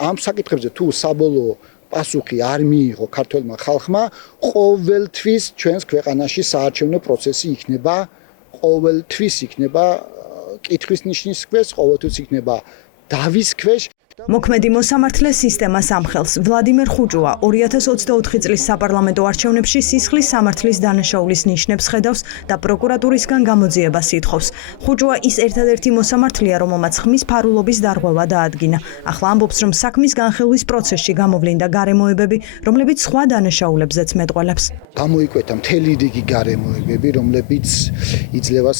ამ საკითხებზე თუ საბოლოო პასუხი არ მიიღო ქართველმა ხალხმა, ყოველთვის ჩვენს ქვეყანაში საარჩევნო პროცესი იქნება, ყოველთვის იქნება კითხვის ნიშნის ქვეშ, ყოველთვის იქნება დავის ქვეშ. მოქმედი მოსამართლე სისტემას ამხელს. ვლადიმერ ხუჭუა 2024 წლის საპარლამენტო არჩევნებში სისხლის სამართლის დანაშაულის ნიშნებს ხედავს და პროკურატურისგან გამოძიებას ითხოვს. ხუჭუა ის ერთადერთი მოსამართლეა, რომელმაც ხმის ფარულობის დარღვევა დაადგინა. ახლა ამბობს, რომ საქმის განხილვის პროცესში გამოვლინდა გარემოებები, რომლებიც სხვა დანაშაულებზეც მეტყველებს. გამოიკვეთა მთელი რიგი გარემოებები, რომლებიც იძლევა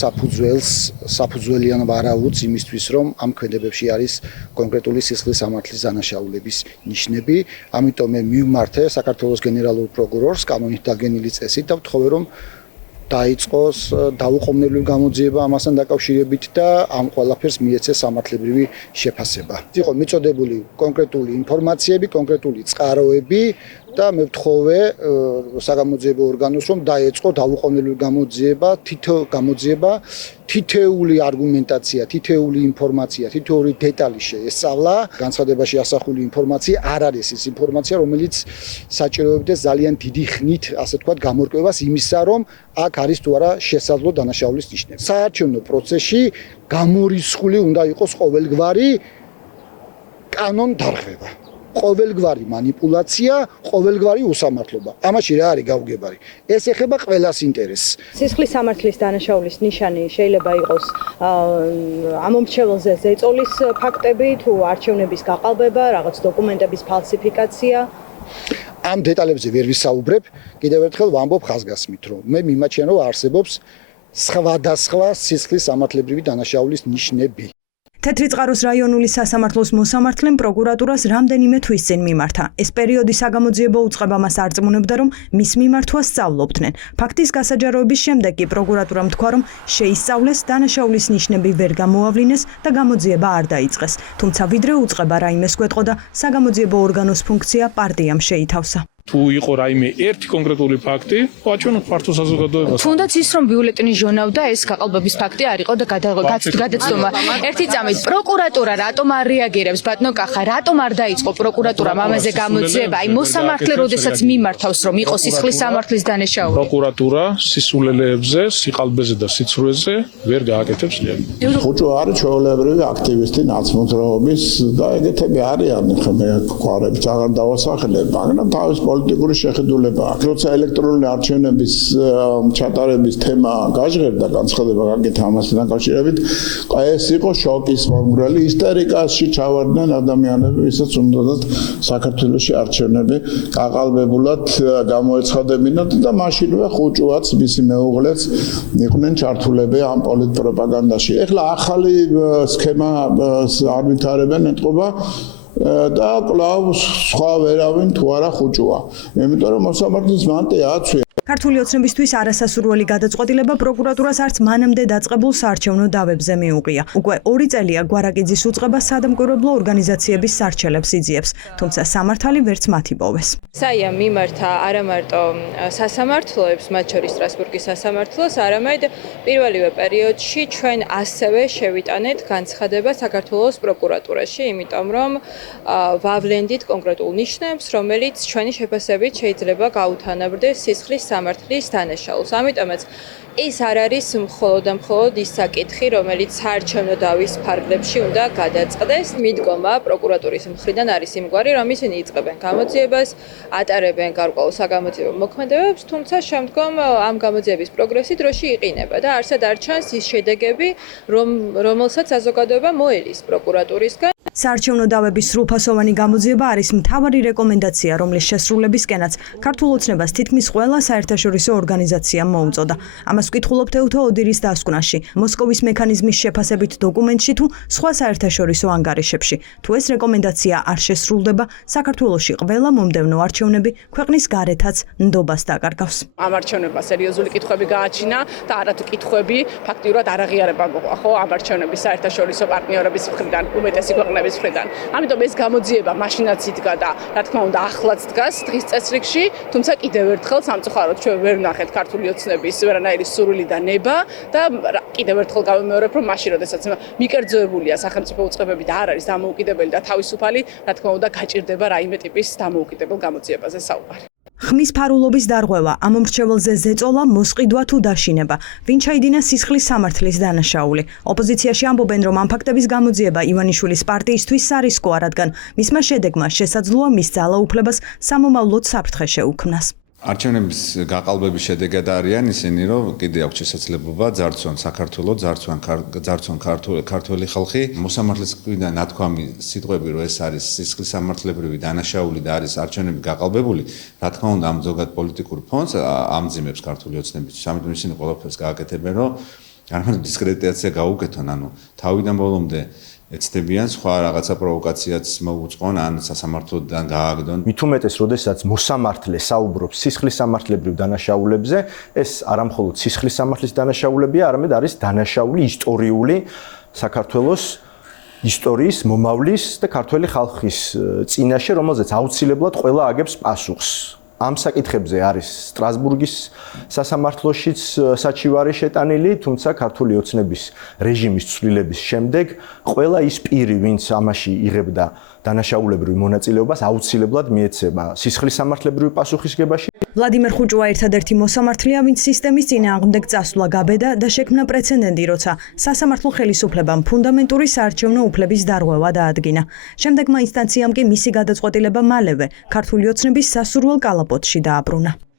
საფუძველიან ვარაუდს იმისთვის, რომ ამ ქმედებებში არის კონკრეტული სისხლის სამართლის დანაშაულების ნიშნები. ამიტომ მე მივმართე საქართველოს გენერალურ პროკურორს კანონით დადგენილი წესით და ვთხოვე, რომ დაიწყოს დაუყოვნებლივ გამოძიება ამასთან დაკავშირებით და ამ ყველაფერს მიეცეს სამართლებრივი შეფასება. იყო მიწოდებული კონკრეტული ინფორმაციები, კონკრეტული წყაროები და მე ვთხოვე საგამოძიებო ორგანოს, რომ დაეწყო დაუყოვნებლივ გამოძიება, თითეული არგუმენტაცია, თითეული ინფორმაცია, თითოეული დეტალი შეესწავლა. განცხადებაში ასახული ინფორმაცია არ არის ის ინფორმაცია, რომელიც საჭიროებდეს ძალიან დიდი ხნით, ასე ვთქვათ, გამორკვევას იმისა, რომ აქ არის თუ არა შესაძლო დანაშაულის ნიშნები. საარჩევნო პროცესში გამორიცხული უნდა იყოს ყოველგვარი კანონდარღვევა. ყოველგვარი манипуляция, ყოველგვარი უსამართლობა. ამაში რა არის გაუგებარი? ეს ეხება ყველას ინტერესს. სისხლის სამართლის დანაშაულის ნიშანი შეიძლება იყოს ამომრჩეველზე ზეწოლის ფაქტები, თუ არჩევნების გაყალბება, რაღაც დოკუმენტების ფალსიფიკაცია. ამ დეტალებზე ვერ ვისაუბრებ, კიდევ ერთხელ ვამბობ ხაზგასმით, რომ მე მიმაჩნია, რომ არსებობს სხვადასხვა სისხლის სამართლებრივი დანაშაულის ნიშნები. თეთრი წყაროს რაიონული სასამართლოს მოსამართლემ პროკურატურას რამდენიმე თვის წინ მიმართა. ეს პერიოდი საგამოძიებო უწყებამას არწმუნებდა, რომ მის მიმართვას სწავლობდნენ. ფაქტის გასაჯაროების შემდეგ კი პროკურატურამ თქვა, რომ შეისწავლეს, დანაშაულის ნიშნები ვერ გამოავლინეს და გამოძიება არ დაიწყეს. თუმცა ვიდრე უწყება რაიმეს გვეტყოდა, საგამოძიებო ორგანოს ფუნქცია პარტიამ შეითავსა. თუ იყო რაიმე ერთი კონკრეტული ფაქტი, ვაჩვენოთ ფართო საზოგადოებას. თუნდაც ის რომ ბიულეტენი ჟონავდა, ეს გაყალბების ფაქტი არ იყო და გადაცდომა. ერთი წამით პროკურატურა რატომ არ რეაგირებს, ბატონო კახა, რატომ არ დაიწყო პროკურატურამ ამაზე გამოძიება? აი მოსამართლე როდესაც მიმართავს, რომ იყოს სისხლის სამართლის დანაშაული. პროკურატურა სისულელეებზე, სიყალბეზე და სიცრუეზე ვერ გააკეთებს რეაგირებას. ხუჭუა არის ჩვეულებრივი აქტივისტი ნაცმოძრაობის და ეგეთები არიან, ხო მე გვარებით აღარ დავასახელებ, მაგრამ თავის პოლიტიკური შეხედულება. როცა ელექტრონული არჩევნების ჩატარების თემა გაჟღერდა, განცხადება გაკეთა ამასთან დაკავშირებით, ეს იყო შოკის მომგვრელი, ისტერიკაში ჩავარდნენ ადამიანები, ვისაც უნდათ საქართველოში არჩევნები გაყალბებულად გამოეცხადებინათ და მაშინვე ხუჭუაც მისი მეუღლეც იყვნენ ჩართულები ამ პოლიტპროპაგანდაში. ეხლა ახალი სქემა არ ვითარებენ ეთყობა და კვლავ სხვა ვერავინ თუ არა ხუჭუა. იმიტომ რომ მოსამართლის მანტია აცვია. ქართული ოცნებისთვის არასასურველი გადაწყვეტილება პროკურატურას არც მანამდე დაწყებულ საარჩევნო დავებზე მიუღია. უკვე 2 წელია გვარაკიძის უწყება სადამკვირვებლო ორგანიზაციების სარჩელებს იძიებს, თუმცა სამართალი ვერც მათ იპოვეს. საია მიმართა არა მარტო სასამართლოებს, მათ შორის სტრასბურგის სასამართლოს, არამედ პირველივე პერიოდში ჩვენ ასევე შევიტანეთ განცხადება საქართველოს პროკურატურაში, იმიტომ რომ ვავლენდით კონკრეტულ ნიშნებს, რომელიც ჩვენი შეფასებით შეიძლება გაუთანაბრდეს სისხლის სამართლის დანაშაულს. ამიტომაც ეს არ არის მხოლოდ და მხოლოდ ის საკითხი, რომელიც საარჩევნო დავის ფარგლებში უნდა გადაწყდეს. მიდგომა პროკურატურის მხრიდან არის იმგვარი, რომ ისინი იწყებენ გამოძიებას, ატარებენ გარკვეულ საგამოძიებო მოქმედებებს, თუმცა შემდგომ ამ გამოძიების პროგრესი დროში იყინება და არსად არ ჩანს ის შედეგები, რომელსაც საზოგადოება მოელის პროკურატურისგან. საარჩევნო დავების სრულფასოვანი გამოძიება არის მთავარი რეკომენდაცია, რომლის შესრულებისკენაც ქართულ ოცნებას თითქმის ყველა საერთაშორისო ორგანიზაცია მოუწოდა. ამას ვკითხულობთ ევთო ოდირის დასკვნაში, მოსკოვის მექანიზმის შეფასებით დოკუმენტში თუ სხვა საერთაშორისო ანგარიშებში. თუ ეს რეკომენდაცია არ შესრულდება, საქართველოში ყველა მომდევნო არჩევნები ქვეყნის გარეთაც ნდობას დაკარგავს. ამ არჩევნებმა სერიოზული კითხვები გააჩინა და არათუ კითხვები ფაქტიურად არ აღიარება მოყვა, ხო? ამ არჩევნების საერთაშორისო პარტნიორების მხრიდან უმეტესი ქვეყნების ხელისუფლების მხრიდან. ამიტომ ეს გამოძიება მაშინაც იდგა და რა თქმა უნდა ახლაც დგას დღის წესრიგში, თუმცა კიდევ ერთხელ სამწუხაროდ ჩვენ ვერ ვნახეთ ქართული ოცნების ვერანაირი სურვილი და ნება და კიდევ ერთხელ გავიმეორებ, რომ მაშინ როდესაც მიკერძოებულია სახელმწიფო უწყებები და არ არის დამოუკიდებელი და თავისუფალი, რა თქმა უნდა გაჭირდება რაიმე ტიპის დამოუკიდებელ გამოძიებაზე საუბარი. ხმის ფარულობის დარღვევა, ამ მომრჩეველზე ზეწოლა, მოსყიდვა თუ დაშინება, ვინ ჩაიდინა სისხლის სამართლის დანაშაული. ოპოზიციაში ამბობენ, რომ ამ ფაქტების გამოძიება ივანიშვილის პარტიისთვის სარისკოა, რადგან მისმა შედეგმა შესაძლოა მის ძალაუფლებას სამომავლოდ საფრთხე შეუქმნას. არჩევნების გაყალბების შედეგად არიან ისინი, რომ კიდე აქვს შესაძლებლობა ძარცვან საქართველოს, ძარცვან ქართველი ხალხი. მოსამართლის მხრიდან ნათქვამი სიტყვები, რომ ეს არის სისხლის სამართლებრივი დანაშაული და არის არჩევნები გაყალბებული, რა თქმა უნდა, ამ ზოგად პოლიტიკურ ფონს ამძიმებს ქართული ოცნებისთვის. ამიტომ ისინი ყველაფერს გააკეთებენ, რომ არამედ დისკრედიტაცია გაუკეთონ, ანუ თავიდან ბოლომდე ეცდებიან სხვა რაღაცა პროვოკაციაც მოუწყონ ან სასამართლოდან გააგდონ. მით უმეტეს, როდესაც მოსამართლე საუბრობს სისხლის სამართლებრივ დანაშაულებზე, ეს არა მხოლოდ სისხლის სამართლის დანაშაულებია, არამედ არის დანაშაული ისტორიული საქართველოს ისტორიის, მომავლის და ქართველი ხალხის წინაშე, რომელზეც აუცილებლად ყველა აგებს პასუხს. ამ საკითხებზე არის სტრასბურგის სასამართლოშიც საჩივარი შეტანილი, თუმცა ქართული ოცნების რეჟიმის ცვლილების შემდეგ ყველა ის პირი, ვინც ამაში იღებდა დანაშაულებრივ მონაწილეობას, აუცილებლად მიეცემა სისხლის სამართლებრივი პასუხისგებაში. ვლადიმერ ხუჭუა ერთადერთი მოსამართლეა, ვინც სისტემის წინააღმდეგ წასვლა გაბედა და შექმნა პრეცედენტი, როცა სასამართლო ხელისუფლებამ ფუნდამენტური საარჩევნო უფლების დარღვევა დაადგინა. შემდეგმა ინსტანციამ კი მისი გადაწყვეტილება მალევე ქართული ოცნების სასურველ კალაპოტში დააბრუნა.